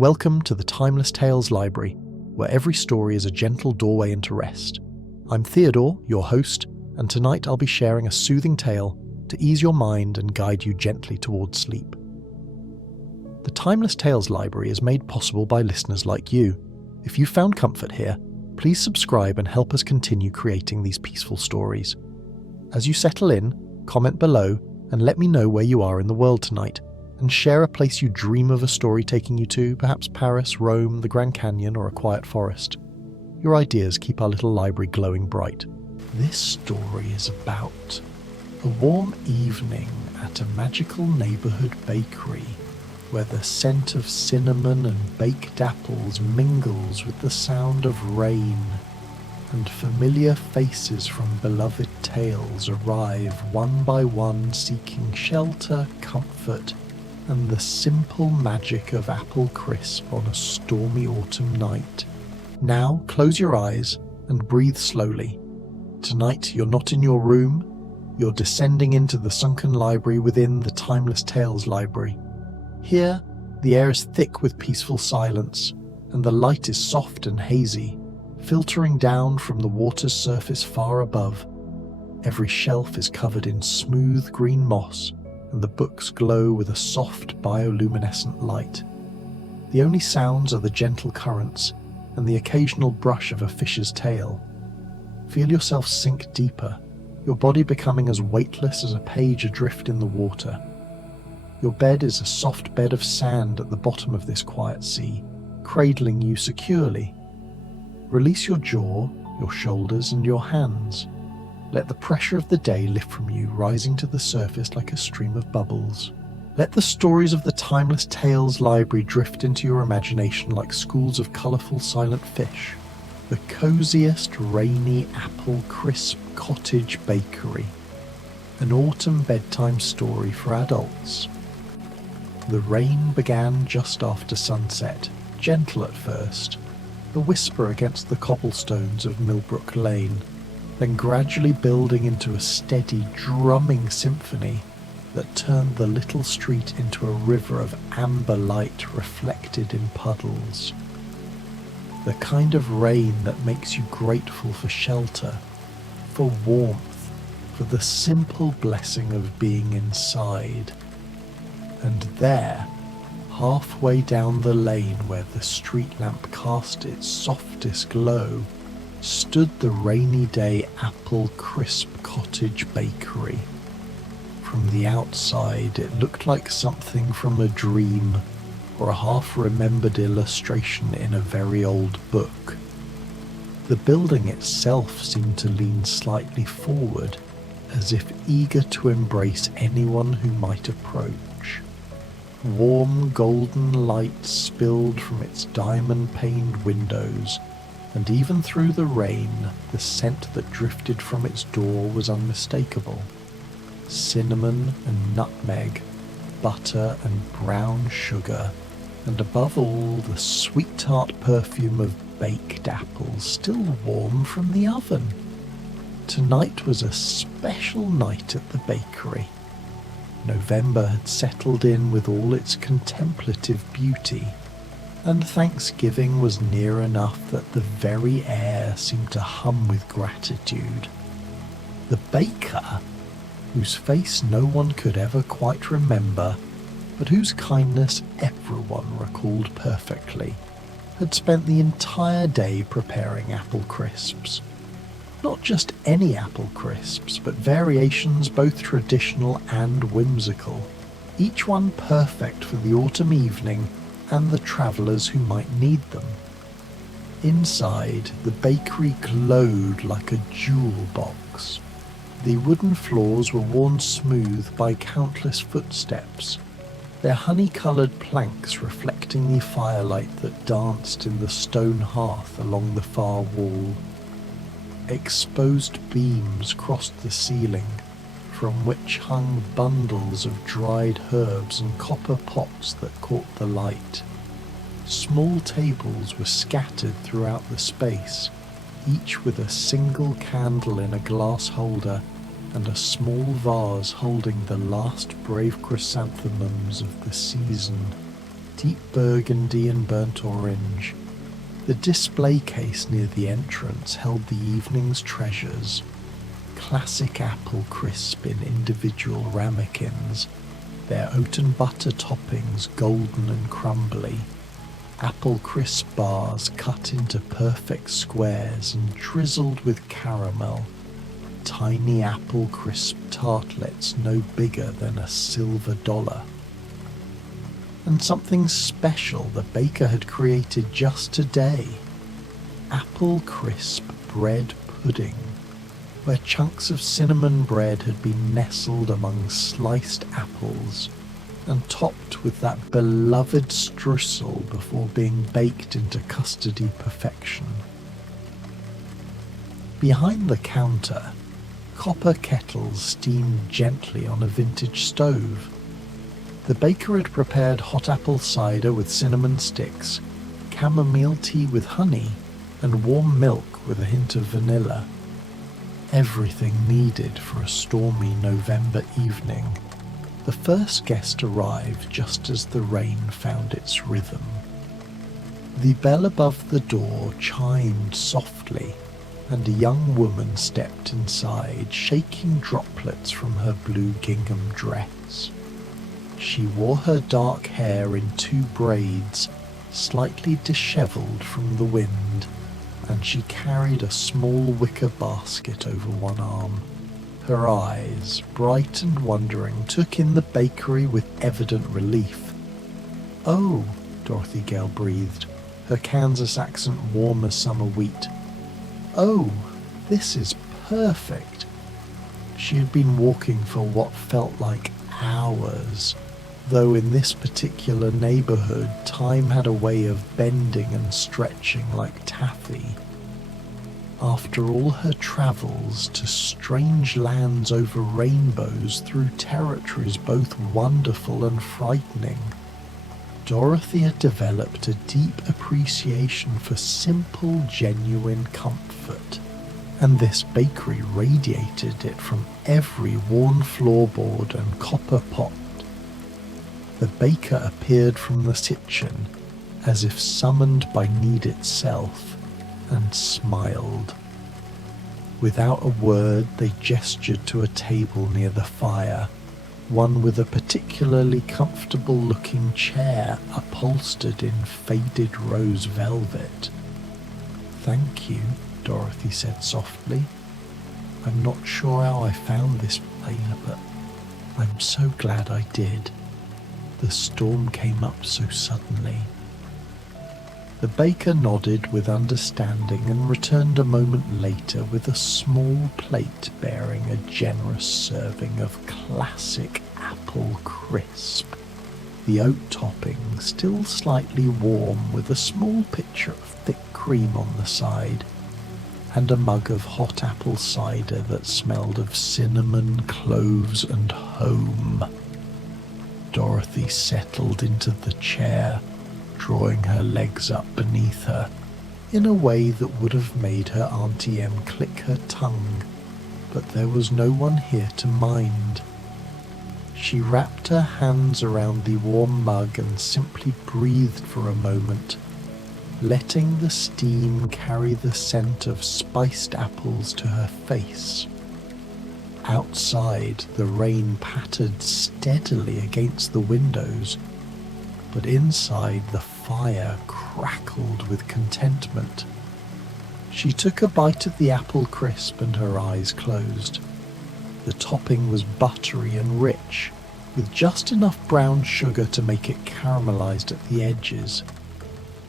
Welcome to the Timeless Tales Library, where every story is a gentle doorway into rest. I'm Theodore, your host, and tonight I'll be sharing a soothing tale to ease your mind and guide you gently towards sleep. The Timeless Tales Library is made possible by listeners like you. If you found comfort here, please subscribe and help us continue creating these peaceful stories. As you settle in, comment below and let me know where you are in the world tonight, and share a place you dream of a story taking you to, perhaps Paris, Rome, the Grand Canyon, or a quiet forest. Your ideas keep our little library glowing bright. This story is about a warm evening at a magical neighbourhood bakery, where the scent of cinnamon and baked apples mingles with the sound of rain, and familiar faces from beloved tales arrive one by one seeking shelter, comfort, and the simple magic of apple crisp on a stormy autumn night. Now close your eyes and breathe slowly. Tonight you're not in your room, you're descending into the sunken library within the Timeless Tales Library. Here, the air is thick with peaceful silence, and the light is soft and hazy, filtering down from the water's surface far above. Every shelf is covered in smooth green moss, and the books glow with a soft bioluminescent light. The only sounds are the gentle currents and the occasional brush of a fish's tail. Feel yourself sink deeper, your body becoming as weightless as a page adrift in the water. Your bed is a soft bed of sand at the bottom of this quiet sea, cradling you securely. Release your jaw, your shoulders, and your hands. Let the pressure of the day lift from you, rising to the surface like a stream of bubbles. Let the stories of the Timeless Tales Library drift into your imagination like schools of colourful silent fish. The coziest rainy apple crisp cottage bakery. An autumn bedtime story for adults. The rain began just after sunset, gentle at first, a whisper against the cobblestones of Millbrook Lane, then gradually building into a steady, drumming symphony that turned the little street into a river of amber light reflected in puddles. The kind of rain that makes you grateful for shelter, for warmth, for the simple blessing of being inside. And there, halfway down the lane where the street lamp cast its softest glow, stood the rainy day apple crisp cottage bakery. From the outside it looked like something from a dream or a half-remembered illustration in a very old book. The building itself seemed to lean slightly forward, as if eager to embrace anyone who might approach. Warm golden light spilled from its diamond-paned windows, and even through the rain, the scent that drifted from its door was unmistakable. Cinnamon and nutmeg, butter and brown sugar, and above all the sweet tart perfume of baked apples still warm from the oven. Tonight was a special night at the bakery. November had settled in with all its contemplative beauty, and Thanksgiving was near enough that the very air seemed to hum with gratitude. The baker, whose face no one could ever quite remember, but whose kindness everyone recalled perfectly, had spent the entire day preparing apple crisps. Not just any apple crisps, but variations both traditional and whimsical, each one perfect for the autumn evening and the travellers who might need them. Inside, the bakery glowed like a jewel box. The wooden floors were worn smooth by countless footsteps, their honey-coloured planks reflecting the firelight that danced in the stone hearth along the far wall. Exposed beams crossed the ceiling, from which hung bundles of dried herbs and copper pots that caught the light. Small tables were scattered throughout the space, each with a single candle in a glass holder and a small vase holding the last brave chrysanthemums of the season. deep burgundy and burnt orange. The display case near the entrance held the evening's treasures: classic apple crisp in individual ramekins, their oat and butter toppings golden and crumbly, apple crisp bars cut into perfect squares and drizzled with caramel, tiny apple crisp tartlets no bigger than a silver dollar. And something special the baker had created just today: apple crisp bread pudding, where chunks of cinnamon bread had been nestled among sliced apples and topped with that beloved streusel before being baked into custardy perfection. Behind the counter, copper kettles steamed gently on a vintage stove. The baker had prepared hot apple cider with cinnamon sticks, chamomile tea with honey, and warm milk with a hint of vanilla. Everything needed for a stormy November evening. The first guest arrived just as the rain found its rhythm. The bell above the door chimed softly, and a young woman stepped inside, shaking droplets from her blue gingham dress. She wore her dark hair in 2 braids, slightly dishevelled from the wind, and she carried a small wicker basket over one arm. Her eyes, bright and wondering, took in the bakery with evident relief. "Oh," Dorothy Gale breathed, her Kansas accent warm as summer wheat. "Oh, this is perfect." She had been walking for what felt like hours, though in this particular neighborhood time had a way of bending and stretching like taffy. After all her travels to strange lands over rainbows through territories both wonderful and frightening, Dorothy had developed a deep appreciation for simple, genuine comfort, and this bakery radiated it from every worn floorboard and copper pot. The baker appeared from the kitchen as if summoned by need itself, and smiled. Without a word, they gestured to a table near the fire, one with a particularly comfortable-looking chair upholstered in faded rose velvet. "Thank you," Dorothy said softly. "I'm not sure how I found this place, but I'm so glad I did. The storm came up so suddenly." The baker nodded with understanding and returned a moment later with a small plate bearing a generous serving of classic apple crisp, the oat topping still slightly warm with a small pitcher of thick cream on the side, and a mug of hot apple cider that smelled of cinnamon, cloves, and home. Dorothy settled into the chair, drawing her legs up beneath her, in a way that would have made her Auntie Em click her tongue, but there was no one here to mind. She wrapped her hands around the warm mug and simply breathed for a moment, letting the steam carry the scent of spiced apples to her face. Outside, the rain pattered steadily against the windows, but inside the fire crackled with contentment. She took a bite of the apple crisp and her eyes closed. The topping was buttery and rich, with just enough brown sugar to make it caramelized at the edges.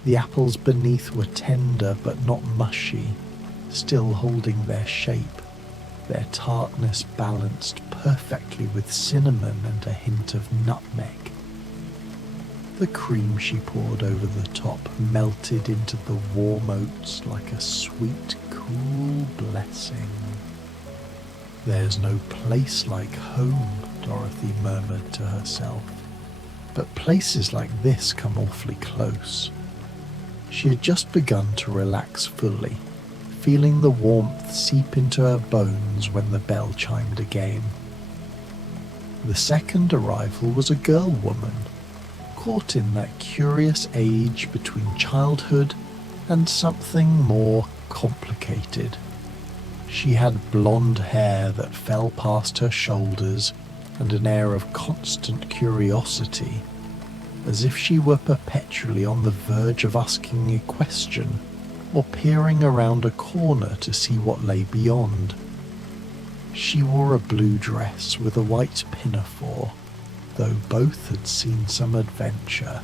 The apples beneath were tender but not mushy, still holding their shape, their tartness balanced perfectly with cinnamon and a hint of nutmeg. The cream she poured over the top melted into the warm oats like a sweet, cool blessing. "There's no place like home," Dorothy murmured to herself. But places like this come awfully close. She had just begun to relax fully, feeling the warmth seep into her bones when the bell chimed again. The second arrival was a girl woman, caught in that curious age between childhood and something more complicated. She had blonde hair that fell past her shoulders and an air of constant curiosity, as if she were perpetually on the verge of asking a question or peering around a corner to see what lay beyond. She wore a blue dress with a white pinafore, though both had seen some adventure.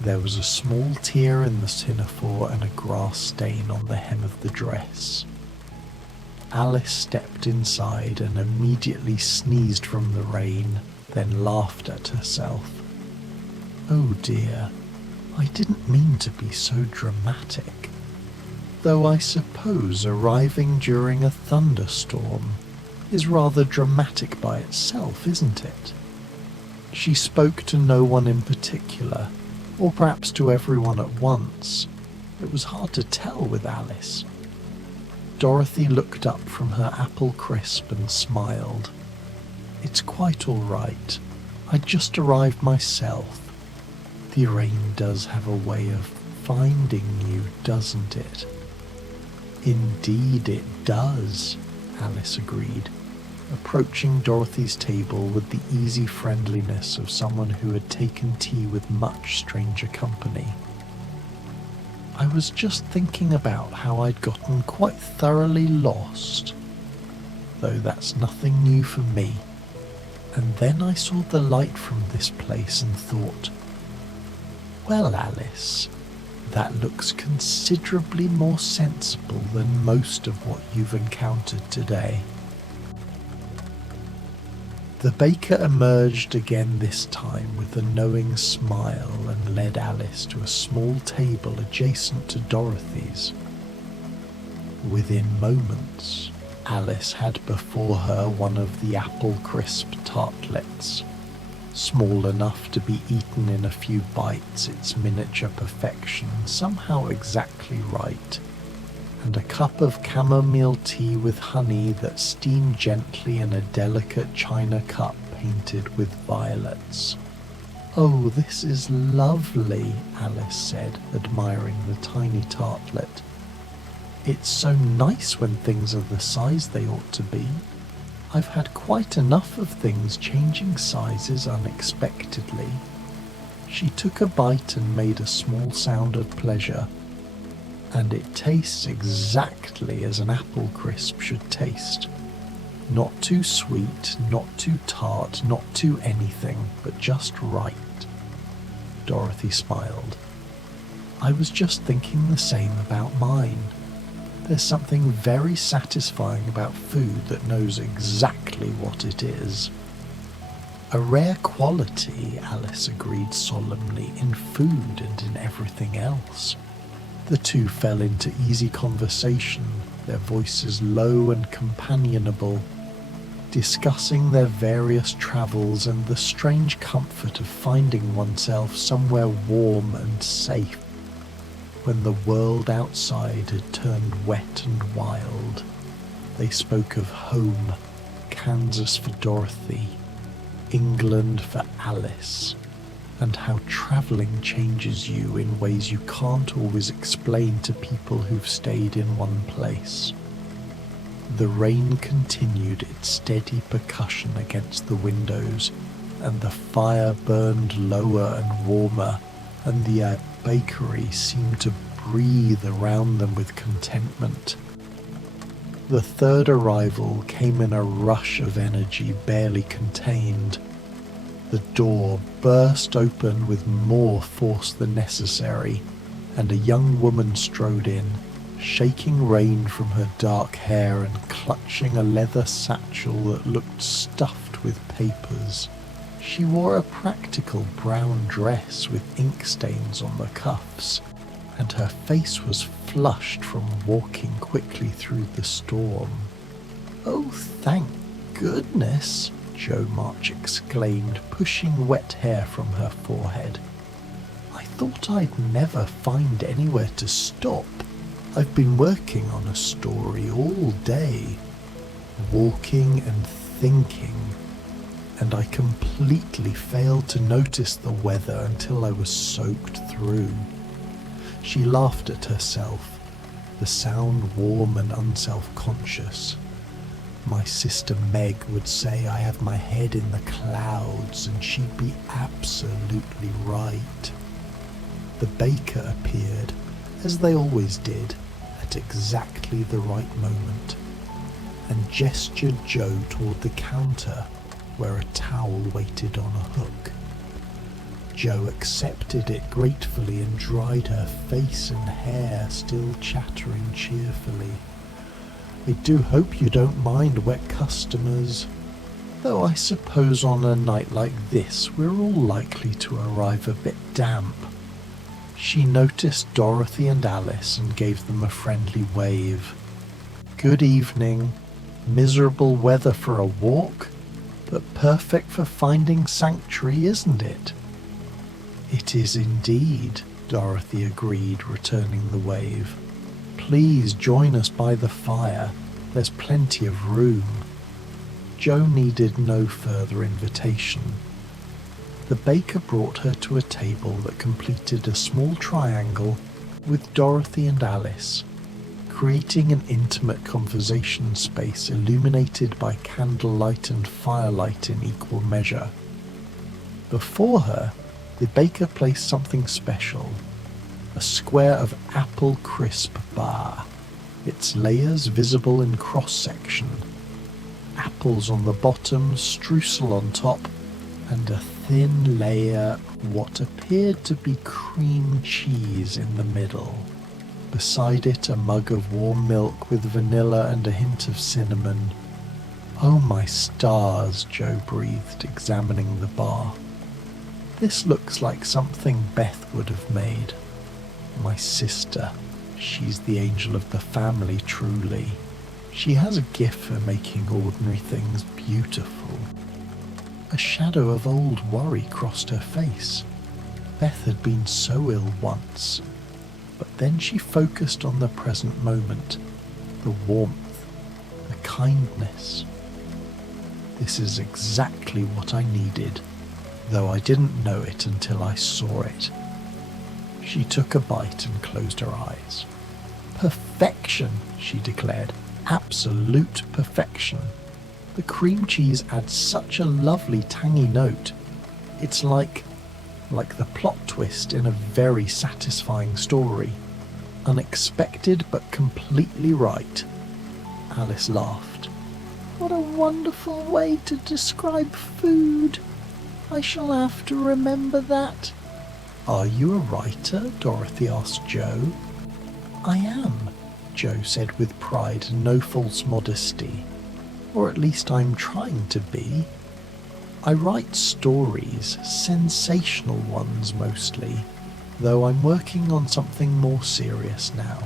There was a small tear in the pinafore and a grass stain on the hem of the dress. Alice stepped inside and immediately sneezed from the rain, then laughed at herself. Oh dear, I didn't mean to be so dramatic. Though I suppose arriving during a thunderstorm is rather dramatic by itself, isn't it? She spoke to no one in particular, or perhaps to everyone at once. It was hard to tell with Alice. Dorothy looked up from her apple crisp and smiled. It's quite all right. I just arrived myself. The rain does have a way of finding you, doesn't it? Indeed it does, Alice agreed, approaching Dorothy's table with the easy friendliness of someone who had taken tea with much stranger company. I was just thinking about how I'd gotten quite thoroughly lost, though that's nothing new for me. And then I saw the light from this place and thought, well, Alice, that looks considerably more sensible than most of what you've encountered today. The baker emerged again this time with a knowing smile and led Alice to a small table adjacent to Dorothy's. Within moments, Alice had before her one of the apple crisp tartlets, small enough to be eaten in a few bites, its miniature perfection somehow exactly right, and a cup of chamomile tea with honey that steamed gently in a delicate china cup painted with violets. Oh, this is lovely, Alice said, admiring the tiny tartlet. It's so nice when things are the size they ought to be. I've had quite enough of things changing sizes unexpectedly. She took a bite and made a small sound of pleasure. And it tastes exactly as an apple crisp should taste. Not too sweet, not too tart, not too anything, but just right. Dorothy smiled. I was just thinking the same about mine. There's something very satisfying about food that knows exactly what it is. A rare quality, Alice agreed solemnly, in food and in everything else. The two fell into easy conversation, their voices low and companionable, discussing their various travels and the strange comfort of finding oneself somewhere warm and safe when the world outside had turned wet and wild. They spoke of home, Kansas for Dorothy, England for Alice, and how travelling changes you in ways you can't always explain to people who've stayed in one place. The rain continued its steady percussion against the windows, and the fire burned lower and warmer, and the bakery seemed to breathe around them with contentment. The third arrival came in a rush of energy barely contained. The door burst open with more force than necessary, and a young woman strode in, shaking rain from her dark hair and clutching a leather satchel that looked stuffed with papers. She wore a practical brown dress with ink stains on the cuffs, and her face was flushed from walking quickly through the storm. "Oh, thank goodness!" Jo March exclaimed, pushing wet hair from her forehead. "I thought I'd never find anywhere to stop. I've been working on a story all day, walking and thinking, and I completely failed to notice the weather until I was soaked through. She laughed at herself, the sound warm and unself-conscious. My sister Meg would say I have my head in the clouds, and she'd be absolutely right. The baker appeared, as they always did, at exactly the right moment, and gestured Joe toward the counter where a towel waited on a hook. Joe accepted it gratefully and dried her face and hair, still chattering cheerfully. I do hope you don't mind wet customers, though I suppose on a night like this we're all likely to arrive a bit damp. She noticed Dorothy and Alice and gave them a friendly wave. Good evening. Miserable weather for a walk, but perfect for finding sanctuary, isn't it? It is indeed, Dorothy agreed, returning the wave. Please join us by the fire. There's plenty of room. Joe needed no further invitation. The baker brought her to a table that completed a small triangle with Dorothy and Alice, creating an intimate conversation space illuminated by candlelight and firelight in equal measure. Before her, the baker placed something special, a square of apple crisp bar, its layers visible in cross-section, apples on the bottom, streusel on top, and a thin layer of what appeared to be cream cheese in the middle. Beside it, a mug of warm milk with vanilla and a hint of cinnamon. Oh my stars, Joe breathed, examining the bar. This looks like something Beth would have made. My sister, she's the angel of the family, truly. She has a gift for making ordinary things beautiful. A shadow of old worry crossed her face. Beth had been so ill once. But then she focused on the present moment, the warmth, the kindness. This is exactly what I needed, though I didn't know it until I saw it. She took a bite and closed her eyes. Perfection, she declared. Absolute perfection. The cream cheese adds such a lovely tangy note. It's like the plot twist in a very satisfying story. Unexpected but completely right. Alice laughed. What a wonderful way to describe food. I shall have to remember that. Are you a writer? Dorothy asked Joe. I am, Joe said with pride and no false modesty. Or at least I'm trying to be. I write stories, sensational ones mostly, though I'm working on something more serious now.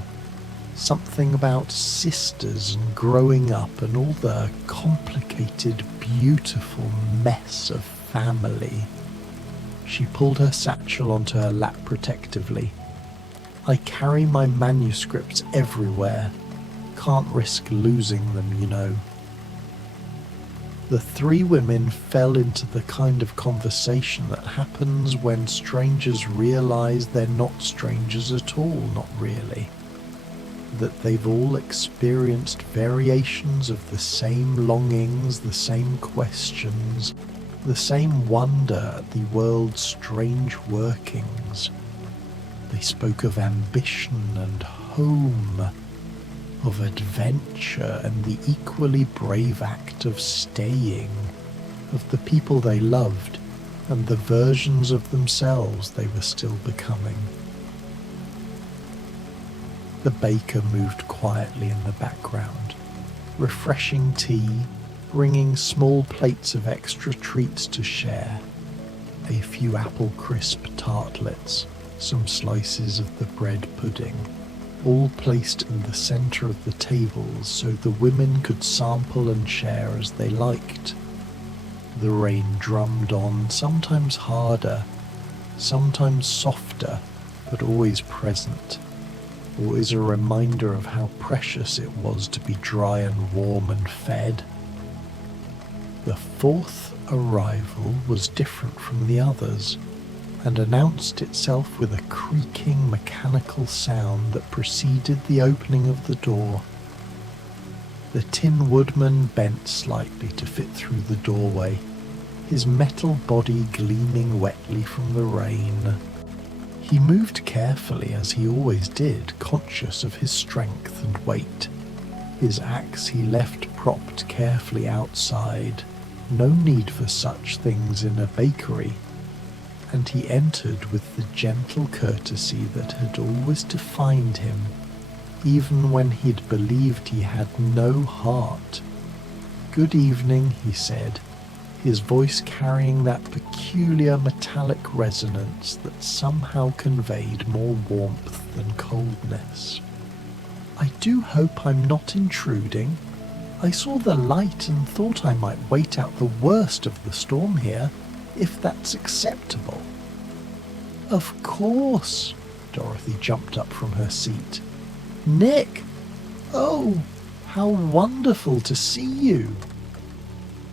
Something about sisters and growing up and all the complicated, beautiful mess of family. She pulled her satchel onto her lap protectively. I carry my manuscripts everywhere. Can't risk losing them, you know. The three women fell into the kind of conversation that happens when strangers realize they're not strangers at all, not really. That they've all experienced variations of the same longings, the same questions, the same wonder at the world's strange workings. They spoke of ambition and home, of adventure and the equally brave act of staying, of the people they loved and the versions of themselves they were still becoming. The baker moved quietly in the background, refreshing tea, bringing small plates of extra treats to share, a few apple crisp tartlets, some slices of the bread pudding, all placed in the centre of the tables so the women could sample and share as they liked. The rain drummed on, sometimes harder, sometimes softer, but always present, always a reminder of how precious it was to be dry and warm and fed. The fourth arrival was different from the others, and announced itself with a creaking mechanical sound that preceded the opening of the door. The Tin Woodman bent slightly to fit through the doorway, his metal body gleaming wetly from the rain. He moved carefully, as he always did, conscious of his strength and weight. His axe he left propped carefully outside. No need for such things in a bakery. And he entered with the gentle courtesy that had always defined him, even when he'd believed he had no heart. "Good evening," he said, his voice carrying that peculiar metallic resonance that somehow conveyed more warmth than coldness. "I do hope I'm not intruding. I saw the light and thought I might wait out the worst of the storm here, if that's acceptable." "Of course." Dorothy jumped up from her seat. "Nick! Oh, how wonderful to see you!"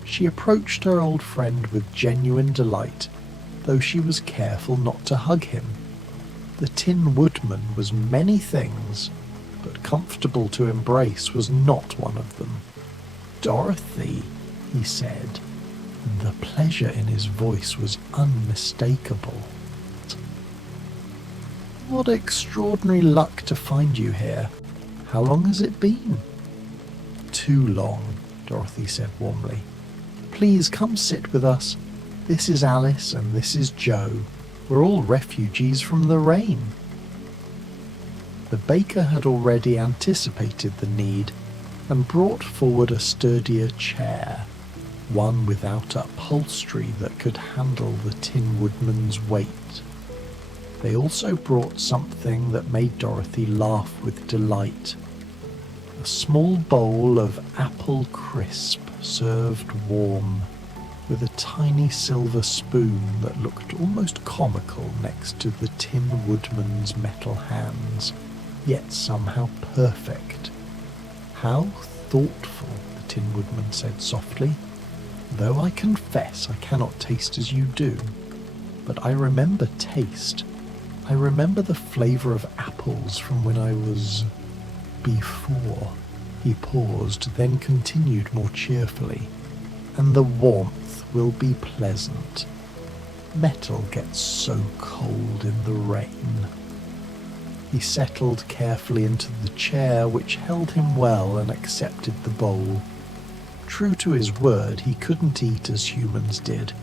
She approached her old friend with genuine delight, though she was careful not to hug him. The Tin Woodman was many things, but comfortable to embrace was not one of them. "Dorothy," he said, and the pleasure in his voice was unmistakable. "What extraordinary luck to find you here. How long has it been?" "Too long," Dorothy said warmly. "Please come sit with us. This is Alice and this is Joe. We're all refugees from the rain." The baker had already anticipated the need and brought forward a sturdier chair, one without upholstery that could handle the Tin Woodman's weight. They also brought something that made Dorothy laugh with delight. A small bowl of apple crisp served warm, with a tiny silver spoon that looked almost comical next to the Tin Woodman's metal hands, yet somehow perfect. "How thoughtful," the Tin Woodman said softly. "Though I confess I cannot taste as you do, but I remember taste. I remember the flavour of apples from when I was... before." He paused, then continued more cheerfully. "And the warmth will be pleasant. Metal gets so cold in the rain." He settled carefully into the chair, which held him well, and accepted the bowl. True to his word, he couldn't eat as humans did,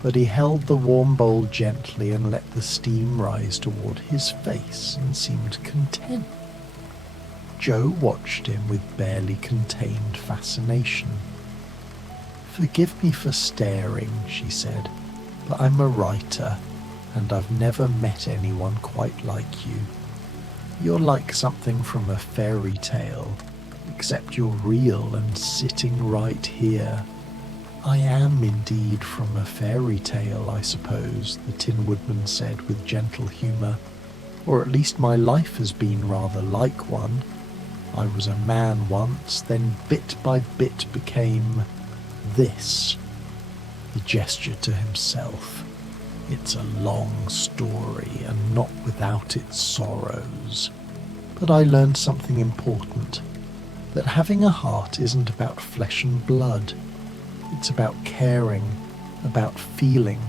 but he held the warm bowl gently and let the steam rise toward his face and seemed content. Joe watched him with barely contained fascination. "Forgive me for staring," she said, "but I'm a writer, and I've never met anyone quite like you. You're like something from a fairy tale, except you're real and sitting right here." "I am indeed from a fairy tale, I suppose," the Tin Woodman said with gentle humour. "Or at least my life has been rather like one. I was a man once, then bit by bit became this." He gestured to himself. "It's a long story, and not without its sorrows. But I learned something important, that having a heart isn't about flesh and blood. It's about caring, about feeling,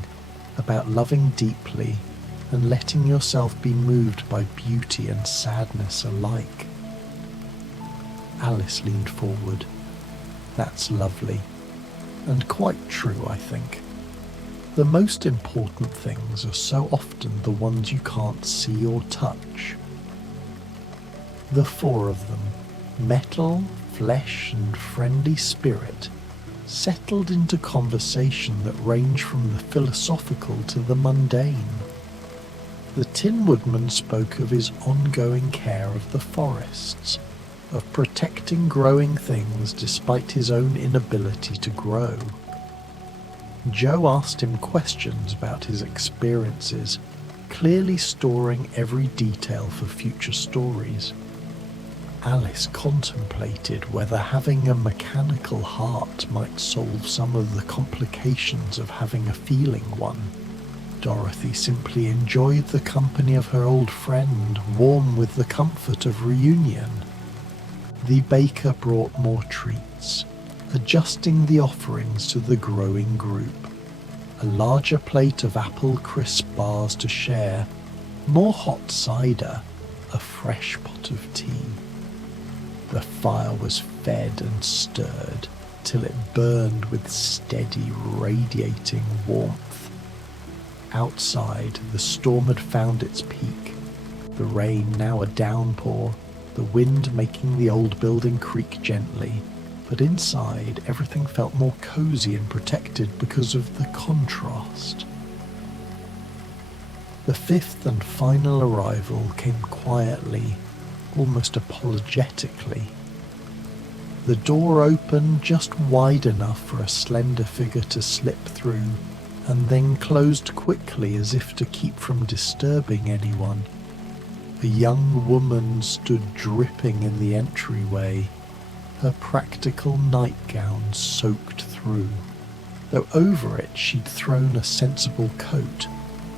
about loving deeply, and letting yourself be moved by beauty and sadness alike." Alice leaned forward. "That's lovely, and quite true, I think. The most important things are so often the ones you can't see or touch." The four of them, metal, flesh, and friendly spirit, settled into conversation that ranged from the philosophical to the mundane. The Tin Woodman spoke of his ongoing care of the forests, of protecting growing things despite his own inability to grow. Joe asked him questions about his experiences, clearly storing every detail for future stories. Alice contemplated whether having a mechanical heart might solve some of the complications of having a feeling one. Dorothy simply enjoyed the company of her old friend, warm with the comfort of reunion. The baker brought more treats, adjusting the offerings to the growing group. A larger plate of apple crisp bars to share, more hot cider, a fresh pot of tea. The fire was fed and stirred till it burned with steady, radiating warmth. Outside, the storm had found its peak, the rain now a downpour, the wind making the old building creak gently, but inside everything felt more cozy and protected because of the contrast. The fifth and final arrival came quietly, almost apologetically. The door opened just wide enough for a slender figure to slip through, and then closed quickly as if to keep from disturbing anyone. A young woman stood dripping in the entryway, her practical nightgown soaked through, though over it she'd thrown a sensible coat,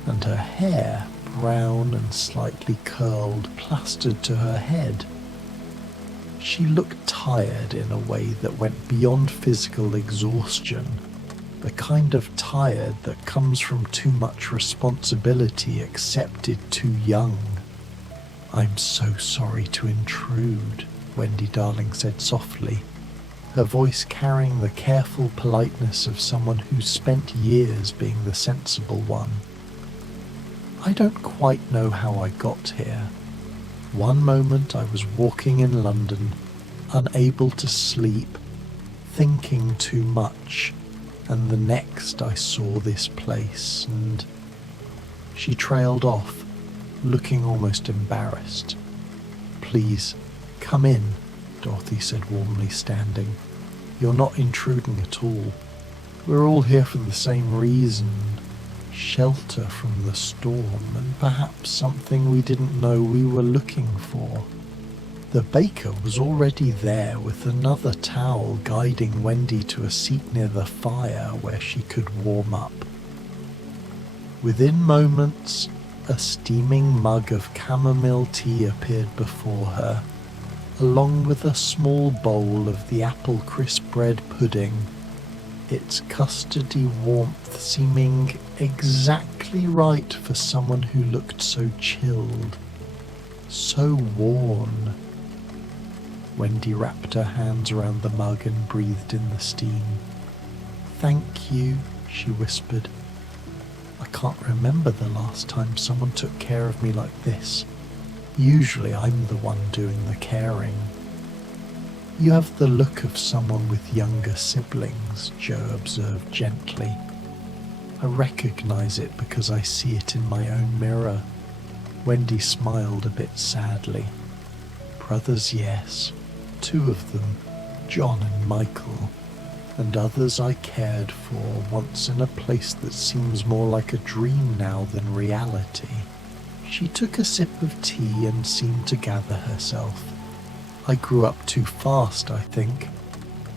and her hair, brown and slightly curled, plastered to her head. She looked tired in a way that went beyond physical exhaustion, the kind of tired that comes from too much responsibility accepted too young. "I'm so sorry to intrude," Wendy Darling said softly, her voice carrying the careful politeness of someone who's spent years being the sensible one. "I don't quite know how I got here. One moment I was walking in London, unable to sleep, thinking too much, and the next I saw this place and..." She trailed off, looking almost embarrassed. "Please, come in," Dorothy said warmly, standing. "You're not intruding at all. We're all here for the same reason. Shelter from the storm, and perhaps something we didn't know we were looking for." The baker was already there with another towel, guiding Wendy to a seat near the fire where she could warm up. Within moments, a steaming mug of chamomile tea appeared before her, along with a small bowl of the apple crisp bread pudding, its custardy warmth seeming exactly right for someone who looked so chilled, so worn. Wendy wrapped her hands around the mug and breathed in the steam. "Thank you," she whispered. "I can't remember the last time someone took care of me like this. Usually I'm the one doing the caring." "You have the look of someone with younger siblings," Joe observed gently. "I recognize it because I see it in my own mirror." Wendy smiled a bit sadly. "Brothers, yes. 2 of them, John and Michael, and others I cared for once in a place that seems more like a dream now than reality." She took a sip of tea and seemed to gather herself. "I grew up too fast, I think.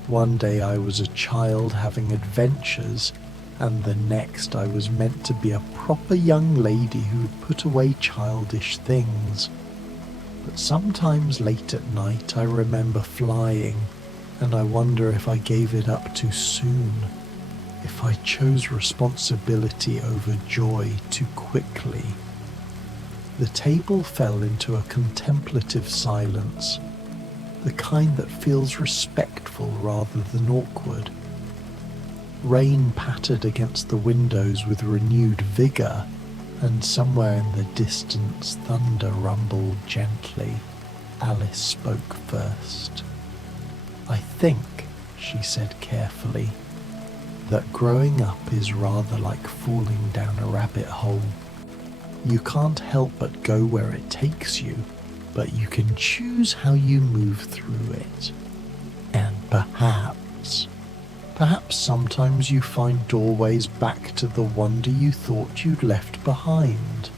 One day I was a child having adventures, and the next I was meant to be a proper young lady who'd put away childish things. But sometimes late at night I remember flying, and I wonder if I gave it up too soon, if I chose responsibility over joy too quickly." The table fell into a contemplative silence, the kind that feels respectful rather than awkward. Rain pattered against the windows with renewed vigour, and somewhere in the distance thunder rumbled gently. Alice spoke first. "I think," she said carefully, "that growing up is rather like falling down a rabbit hole. You can't help but go where it takes you, but you can choose how you move through it. And perhaps sometimes you find doorways back to the wonder you thought you'd left behind.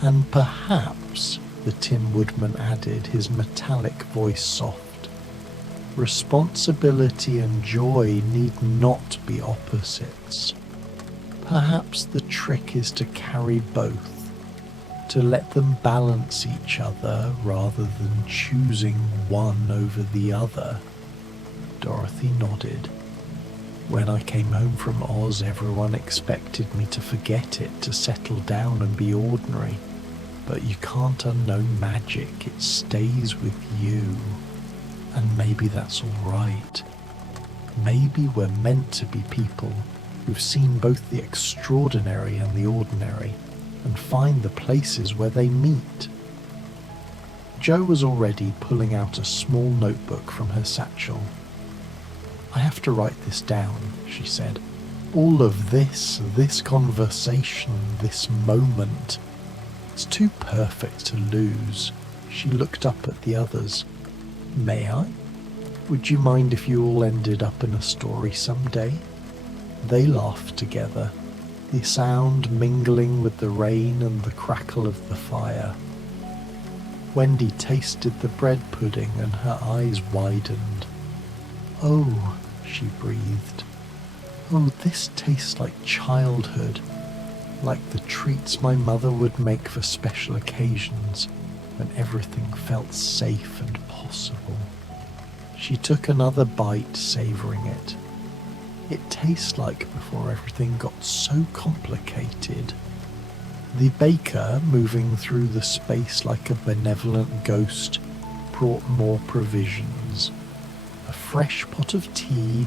And perhaps the Tin Woodman added, his metallic voice soft. Responsibility and joy need not be opposites. Perhaps the trick is to carry both, to let them balance each other rather than choosing one over the other. Dorothy nodded. When I came home from Oz, everyone expected me to forget it, to settle down and be ordinary. But you can't unknow magic, it stays with you. And maybe that's all right. Maybe we're meant to be people who've seen both the extraordinary and the ordinary, and find the places where they meet. Jo was already pulling out a small notebook from her satchel. I have to write this down, she said. All of this conversation, this moment. It's too perfect to lose. She looked up at the others. May I? Would you mind if you all ended up in a story someday? They laughed together, the sound mingling with the rain and the crackle of the fire. Wendy tasted the bread pudding and her eyes widened. Oh, she breathed. Oh, this tastes like childhood, like the treats my mother would make for special occasions when everything felt safe and possible. She took another bite, savouring it. It tastes like before everything got so complicated. The baker, moving through the space like a benevolent ghost, brought more provisions. A fresh pot of tea,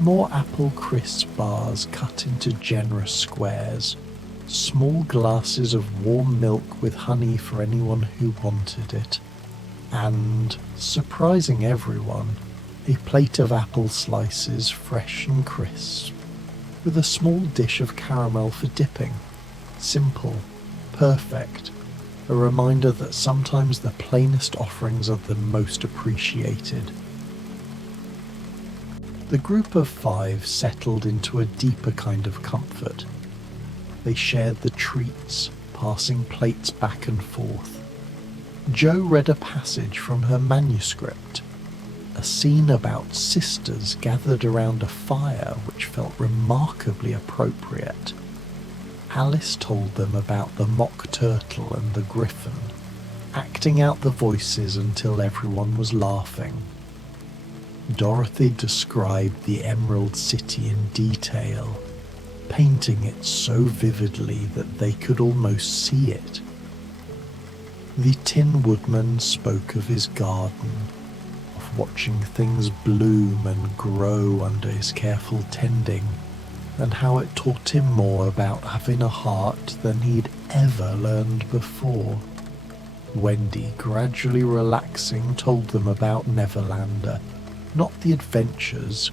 more apple crisp bars cut into generous squares, small glasses of warm milk with honey for anyone who wanted it, and, surprising everyone, a plate of apple slices, fresh and crisp, with a small dish of caramel for dipping. Simple, perfect, a reminder that sometimes the plainest offerings are the most appreciated. The group of 5 settled into a deeper kind of comfort. They shared the treats, passing plates back and forth. Jo read a passage from her manuscript, a scene about sisters gathered around a fire which felt remarkably appropriate. Alice told them about the mock turtle and the griffin, acting out the voices until everyone was laughing. Dorothy described the Emerald City in detail, painting it so vividly that they could almost see it. The Tin Woodman spoke of his garden, of watching things bloom and grow under his careful tending, and how it taught him more about having a heart than he'd ever learned before. Wendy, gradually relaxing, told them about Neverlander, not the adventures,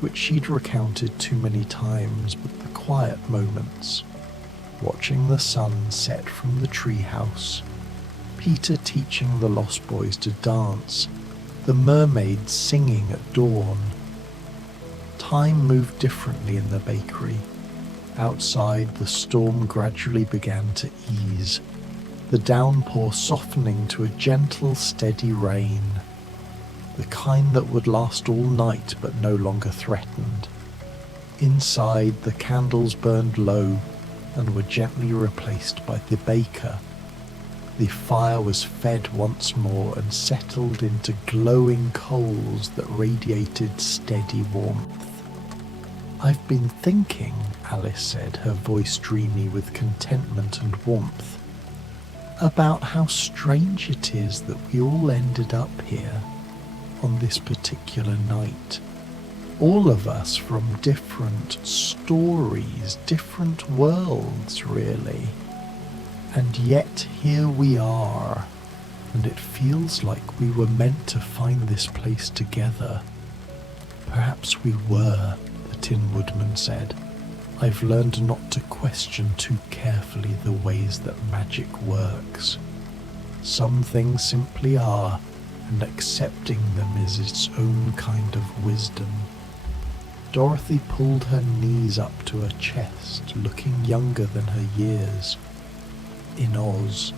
which she'd recounted too many times, but the quiet moments. Watching the sun set from the treehouse, Peter teaching the Lost Boys to dance, the mermaids singing at dawn. Time moved differently in the bakery. Outside, the storm gradually began to ease, the downpour softening to a gentle, steady rain, the kind that would last all night but no longer threatened. Inside, the candles burned low and were gently replaced by the baker. The fire was fed once more and settled into glowing coals that radiated steady warmth. I've been thinking, Alice said, her voice dreamy with contentment and warmth, about how strange it is that we all ended up here on this particular night. All of us from different stories, different worlds, really. And yet here we are, and it feels like we were meant to find this place together. Perhaps we were, the Tin Woodman said. I've learned not to question too carefully the ways that magic works. Some things simply are, and accepting them is its own kind of wisdom. Dorothy pulled her knees up to her chest, looking younger than her years. In Oz,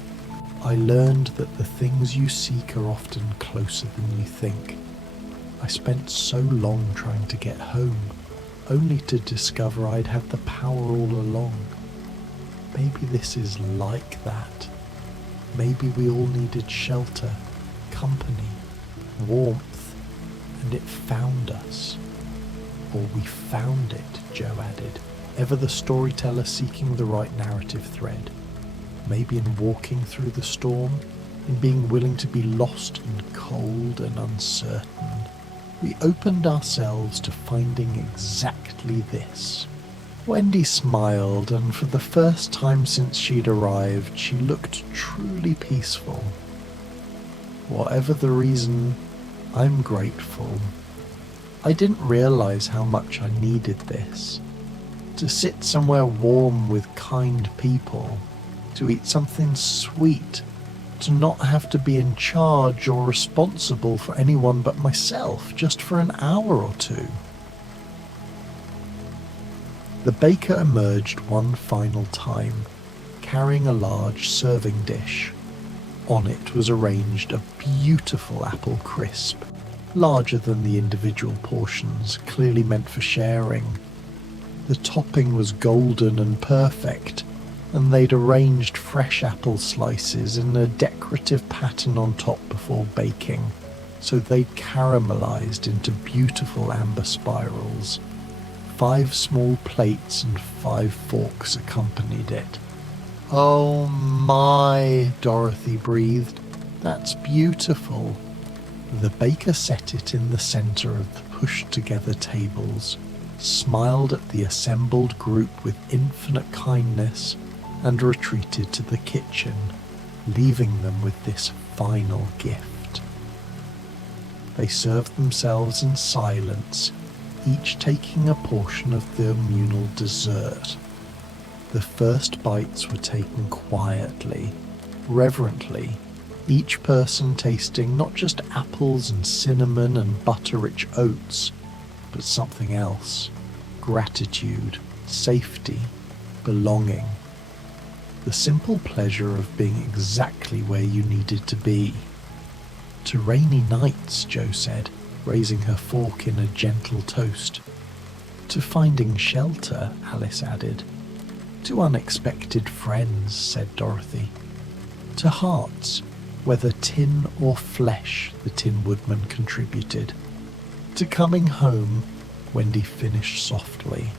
I learned that the things you seek are often closer than you think. I spent so long trying to get home, only to discover I'd had the power all along. Maybe this is like that. Maybe we all needed shelter, company, warmth, and it found us. Or we found it, Joe added, ever the storyteller seeking the right narrative thread. Maybe in walking through the storm, in being willing to be lost and cold and uncertain, we opened ourselves to finding exactly this. Wendy smiled, and for the first time since she'd arrived, she looked truly peaceful. Whatever the reason, I'm grateful. I didn't realize how much I needed this. To sit somewhere warm with kind people, to eat something sweet, to not have to be in charge or responsible for anyone but myself, just for an hour or two. The baker emerged one final time, carrying a large serving dish. On it was arranged a beautiful apple crisp, larger than the individual portions, clearly meant for sharing. The topping was golden and perfect, and they'd arranged fresh apple slices in a decorative pattern on top before baking, so they'd caramelized into beautiful amber spirals. 5 small plates and 5 forks accompanied it. "Oh my," Dorothy breathed. "That's beautiful." The baker set it in the center of the pushed-together tables, smiled at the assembled group with infinite kindness, and retreated to the kitchen, leaving them with this final gift. They served themselves in silence, each taking a portion of the communal dessert. The first bites were taken quietly, reverently, each person tasting not just apples and cinnamon and butter-rich oats, but something else: gratitude, safety, belonging. The simple pleasure of being exactly where you needed to be. "To rainy nights," Jo said, raising her fork in a gentle toast. "To finding shelter," Alice added. "To unexpected friends," said Dorothy. "To hearts, whether tin or flesh," the Tin Woodman contributed. "To coming home," Wendy finished softly.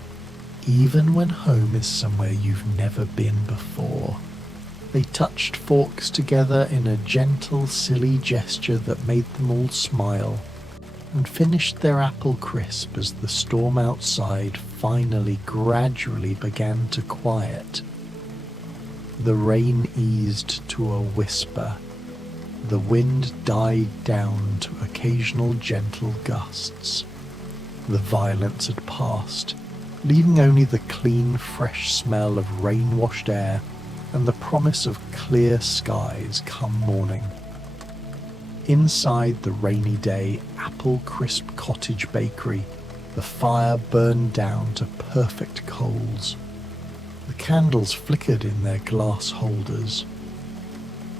"Even when home is somewhere you've never been before." They touched forks together in a gentle, silly gesture that made them all smile, and finished their apple crisp as the storm outside finally gradually began to quiet. The rain eased to a whisper. The wind died down to occasional gentle gusts. The violence had passed, leaving only the clean, fresh smell of rain-washed air and the promise of clear skies come morning. Inside the rainy day apple crisp cottage bakery, the fire burned down to perfect coals. The candles flickered in their glass holders.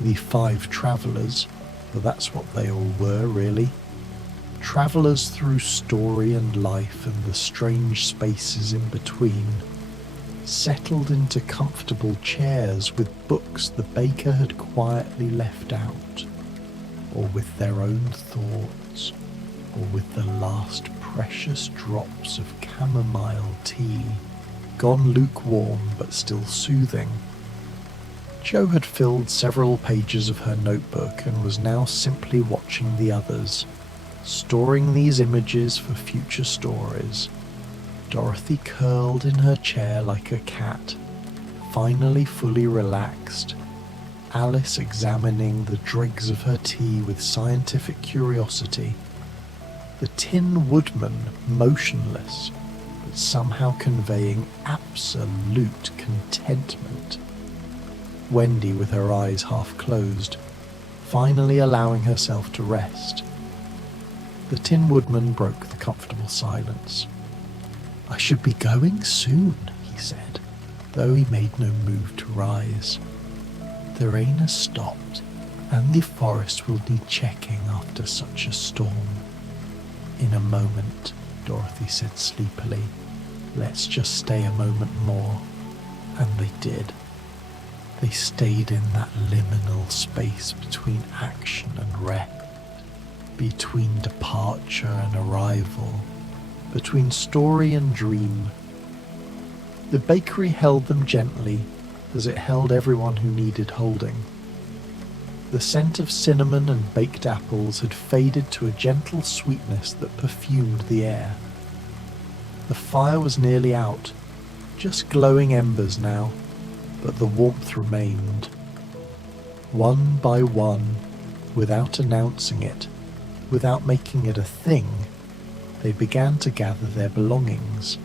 The 5 travellers, for that's what they all were really, travellers through story and life and the strange spaces in between, settled into comfortable chairs with books the baker had quietly left out, or with their own thoughts, or with the last precious drops of chamomile tea, gone lukewarm but still soothing. Jo had filled several pages of her notebook and was now simply watching the others, storing these images for future stories. Dorothy curled in her chair like a cat, finally fully relaxed, Alice examining the dregs of her tea with scientific curiosity, the Tin Woodman motionless, but somehow conveying absolute contentment. Wendy with her eyes half closed, finally allowing herself to rest. The Tin Woodman broke the comfortable silence. "I should be going soon," he said, though he made no move to rise. The rain has stopped, and the forest will need checking after such a storm. In a moment, Dorothy said sleepily. Let's just stay a moment more. And they did. They stayed in that liminal space between action and rest, between departure and arrival, between story and dream. The bakery held them gently, as it held everyone who needed holding. The scent of cinnamon and baked apples had faded to a gentle sweetness that perfumed the air. The fire was nearly out, just glowing embers now, but the warmth remained. One by one, without announcing it, without making it a thing, they began to gather their belongings.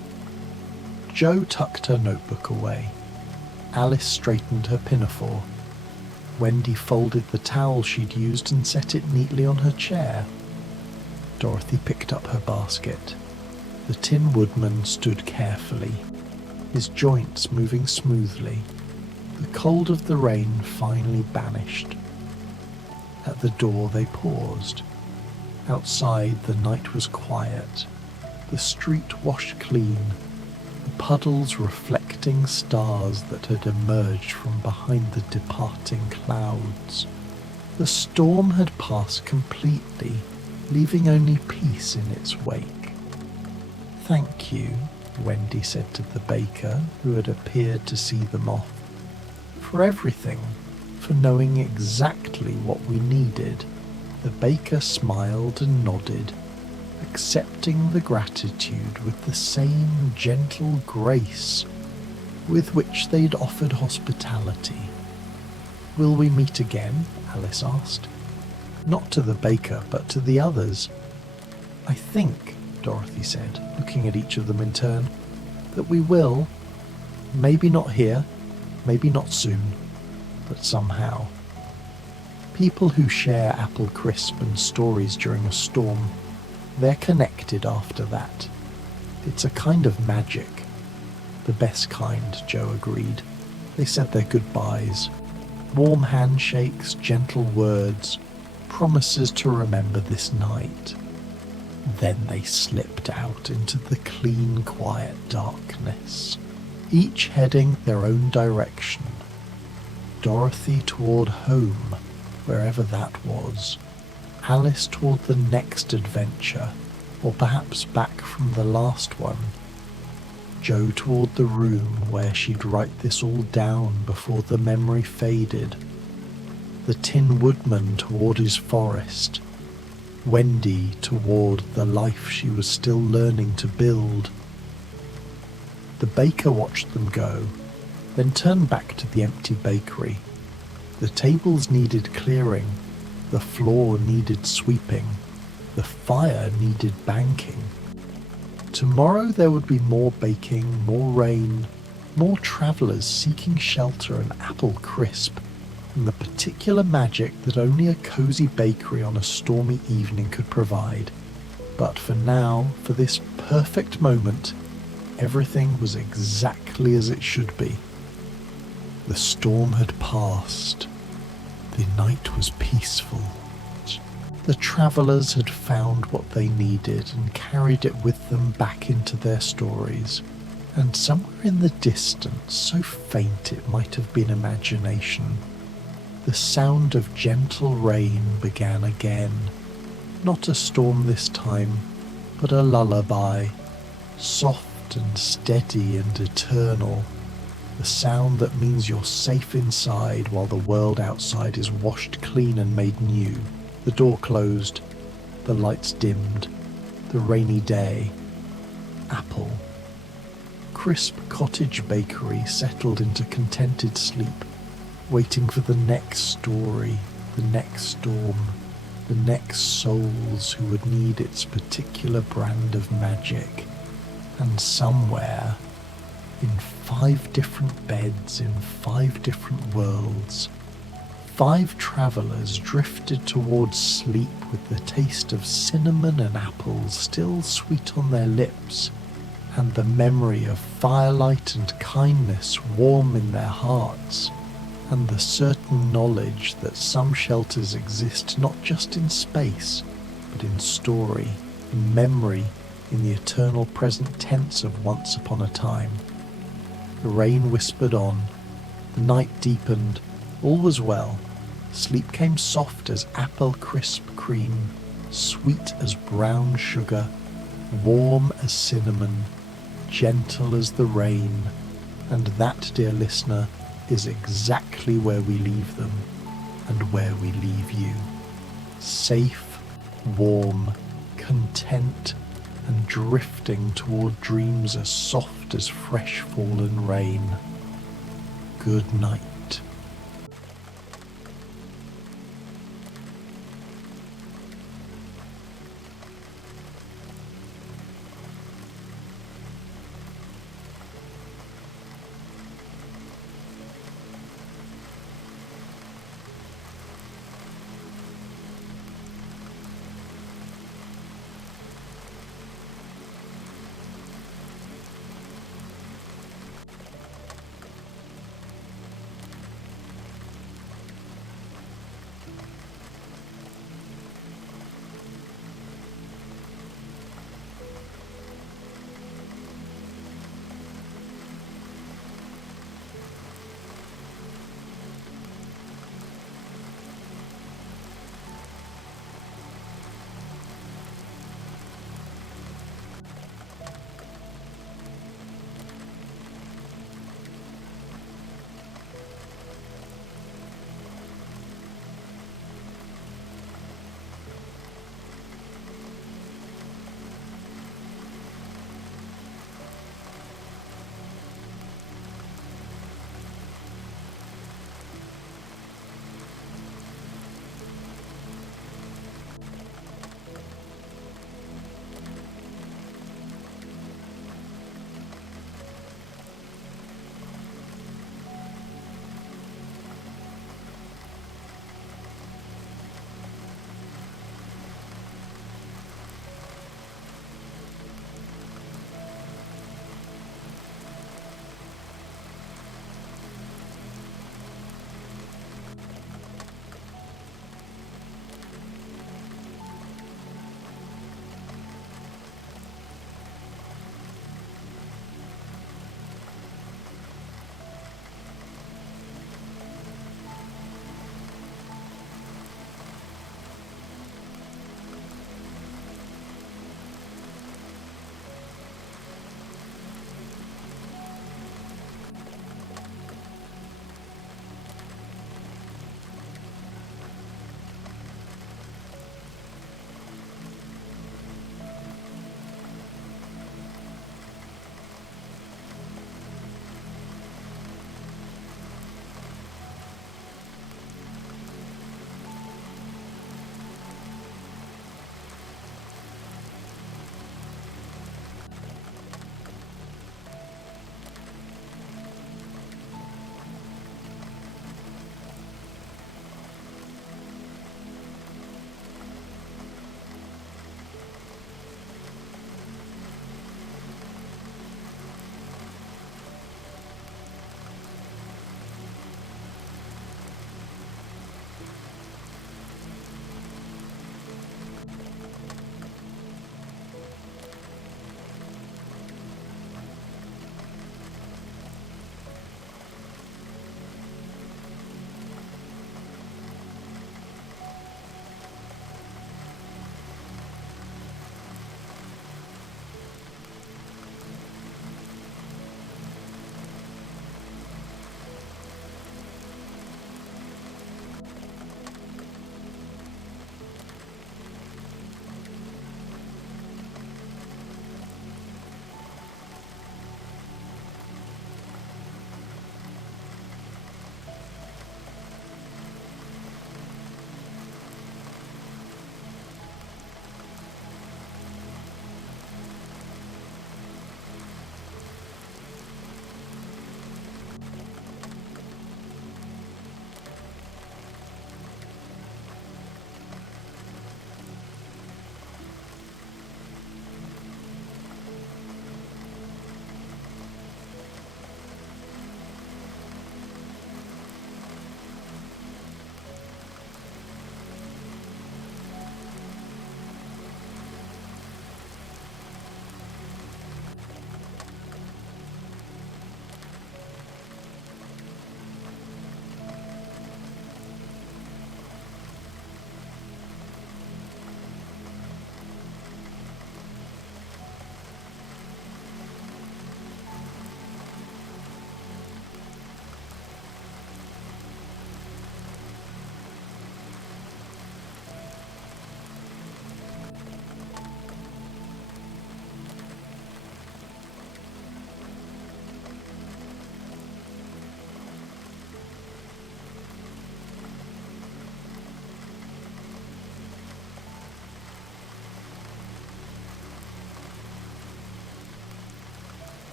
Jo tucked her notebook away. Alice straightened her pinafore. Wendy folded the towel she'd used and set it neatly on her chair. Dorothy picked up her basket. The Tin Woodman stood carefully, his joints moving smoothly. The cold of the rain finally banished. At the door they paused. Outside the night was quiet, the street washed clean, the puddles reflecting stars that had emerged from behind the departing clouds. The storm had passed completely, leaving only peace in its wake. "Thank you," Wendy said to the baker, who had appeared to see them off. "For everything, for knowing exactly what we needed." The baker smiled and nodded, accepting the gratitude with the same gentle grace with which they'd offered hospitality. "Will we meet again?" Alice asked. Not to the baker, but to the others. "I think," Dorothy said, looking at each of them in turn, "that we will. Maybe not here, maybe not soon, but somehow." People who share apple crisp and stories during a storm, they're connected after that. It's a kind of magic. The best kind, Jo agreed. They said their goodbyes. Warm handshakes, gentle words, promises to remember this night. Then they slipped out into the clean, quiet darkness, each heading their own direction. Dorothy toward home, wherever that was. Alice toward the next adventure, or perhaps back from the last one. Jo toward the room where she'd write this all down before the memory faded. The Tin Woodman toward his forest. Wendy toward the life she was still learning to build. The baker watched them go, then turned back to the empty bakery. The tables needed clearing, the floor needed sweeping, the fire needed banking. Tomorrow there would be more baking, more rain, more travellers seeking shelter and apple crisp, and the particular magic that only a cosy bakery on a stormy evening could provide. But for now, for this perfect moment, everything was exactly as it should be. The storm had passed. The night was peaceful. The travellers had found what they needed and carried it with them back into their stories. And somewhere in the distance, so faint it might have been imagination, the sound of gentle rain began again. Not a storm this time, but a lullaby, soft and steady and eternal. The sound that means you're safe inside while the world outside is washed clean and made new. The door closed, the lights dimmed, the rainy day. Apple. Crisp cottage bakery settled into contented sleep, waiting for the next story, the next storm, the next souls who would need its particular brand of magic. And somewhere, in 5 different beds in 5 different worlds, 5 travellers drifted towards sleep with the taste of cinnamon and apples still sweet on their lips, and the memory of firelight and kindness warm in their hearts, and the certain knowledge that some shelters exist not just in space, but in story, in memory, in the eternal present tense of once upon a time. The rain whispered on, the night deepened, all was well. Sleep came soft as apple crisp cream, sweet as brown sugar, warm as cinnamon, gentle as the rain, and that, dear listener, is exactly where we leave them and where we leave you. Safe, warm, content, and drifting toward dreams as soft as fresh fallen rain. Good night.